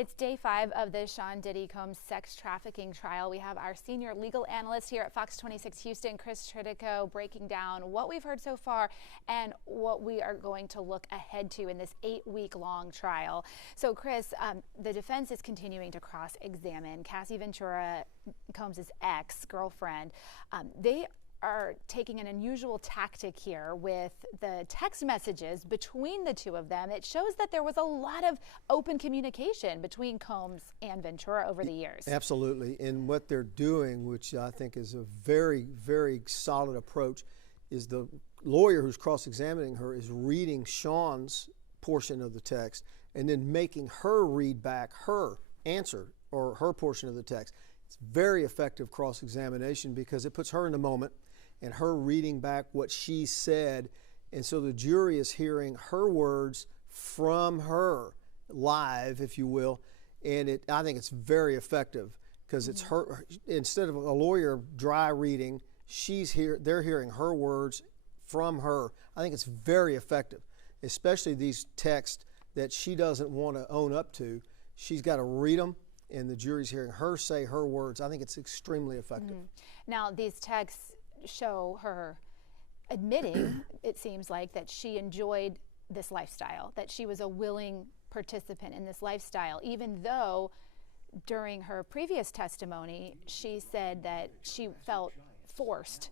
It's day 5 of the Sean Diddy Combs sex trafficking trial. We have our senior legal analyst here at Fox 26 Houston, Chris Tritico, breaking down what we've heard so far and what we are going to look ahead to in this 8-week-long trial. So, Chris, the defense is continuing to cross-examine Cassie Ventura, Combs' ex-girlfriend. They are taking an unusual tactic here with the text messages between the two of them. It shows that there was a lot of open communication between Combs and Ventura over the years. Absolutely. And what they're doing, which I think is a very, very solid approach, is the lawyer who's cross-examining her is reading Sean's portion of the text and then making her read back her answer or her portion of the text. It's very effective cross-examination because it puts her in the moment and her reading back what she said. And so the jury is hearing her words from her live, if you will. And I think it's very effective because it's her, instead of a lawyer dry reading, they're hearing her words from her. I think it's very effective, especially these texts that she doesn't want to own up to. She's got to read them, and the jury's hearing her say her words. I think it's extremely effective. Now, these texts show her admitting, it seems like, that she enjoyed this lifestyle, that she was a willing participant in this lifestyle, even though during her previous testimony, she said that she felt forced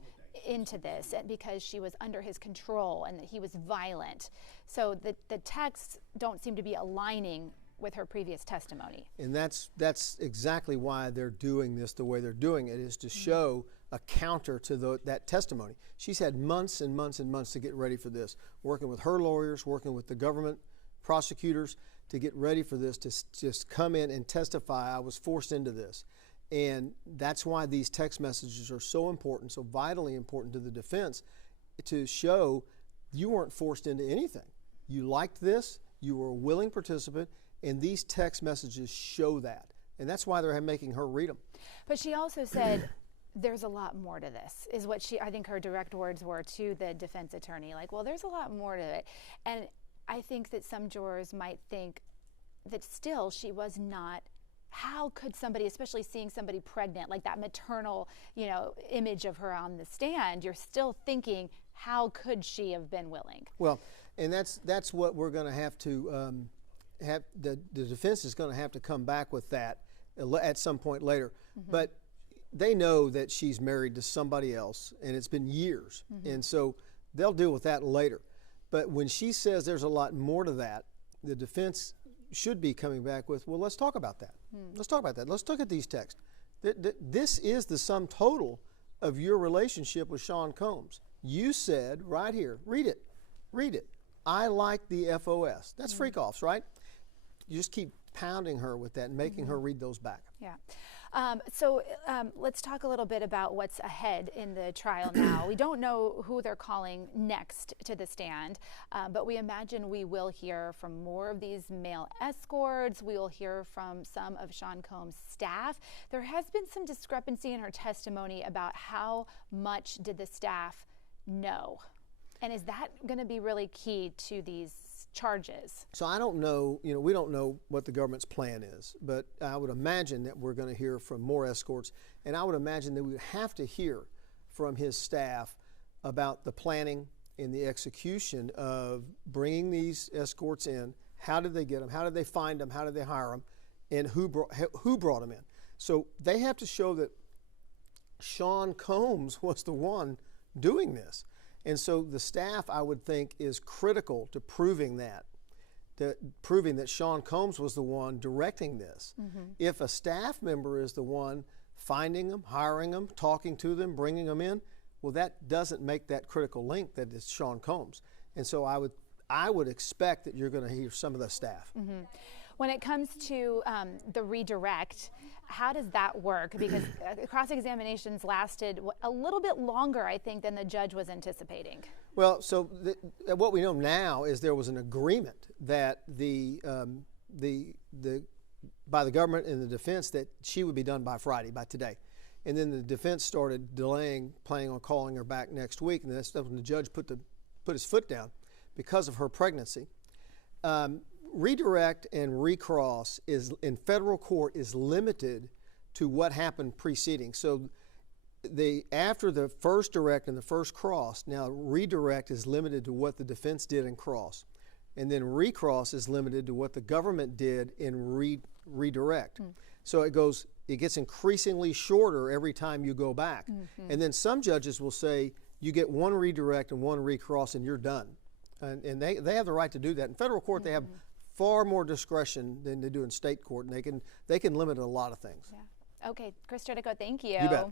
into this because she was under his control and that he was violent. So the texts don't seem to be aligning with her previous testimony. And that's exactly why they're doing this the way they're doing it, is to show a counter to that testimony. She's had months and months and months to get ready for this, working with her lawyers, working with the government prosecutors to get ready for this, to just come in and testify, I was forced into this. And that's why these text messages are so important, so vitally important to the defense, to show you weren't forced into anything. You liked this, you were a willing participant, and these text messages show that. And that's why they're making her read them. But she also said, there's a lot more to this, is what I think her direct words were to the defense attorney. Like, well, there's a lot more to it. And I think that some jurors might think that still she was not. How could somebody, especially seeing somebody pregnant, like that maternal, image of her on the stand, you're still thinking, how could she have been willing? Well, and that's what we're going to have to have. The defense is going to have to come back with that at some point later. But they know that she's married to somebody else, and it's been years, and so they'll deal with that later. But when she says there's a lot more to that, the defense should be coming back with, well, let's talk about that. Let's talk about that. Let's look at these texts. This is the sum total of your relationship with Sean Combs. You said right here, read it. I like the FOS. That's freak-offs, right? You just keep pounding her with that and making her read those back. Yeah. So let's talk a little bit about what's ahead in the trial now. We don't know who they're calling next to the stand, but we imagine we will hear from more of these male escorts. We will hear from some of Sean Combs' staff. There has been some discrepancy in her testimony about how much did the staff know. And is that going to be really key to these charges? So I don't know, we don't know what the government's plan is, but I would imagine that we're going to hear from more escorts, and I would imagine that we would have to hear from his staff about the planning and the execution of bringing these escorts in. How did they get them? How did they find them? How did they hire them? And who brought them in? So they have to show that Sean Combs was the one doing this. And so the staff, I would think, is critical to proving that Sean Combs was the one directing this. If a staff member is the one finding them, hiring them, talking to them, bringing them in, well, that doesn't make that critical link that it's Sean Combs. And so I would expect that you're going to hear some of the staff. When it comes to the redirect, how does that work? Because cross-examinations lasted a little bit longer, I think, than the judge was anticipating. Well, so what we know now is there was an agreement that by the government and the defense that she would be done by Friday, by today. And then the defense started delaying, planning on calling her back next week, and that's when the judge put his foot down because of her pregnancy. redirect and recross is in federal court is limited to what happened preceding. So after the first direct and the first cross, now redirect is limited to what the defense did in cross. And then recross is limited to what the government did in redirect. So it gets increasingly shorter every time you go back. And then some judges will say you get one redirect and one recross and you're done. And they have the right to do that. In federal court, they have far more discretion than they do in state court, and they can limit a lot of things. Yeah. Okay, Chris Tritico, thank you. You bet.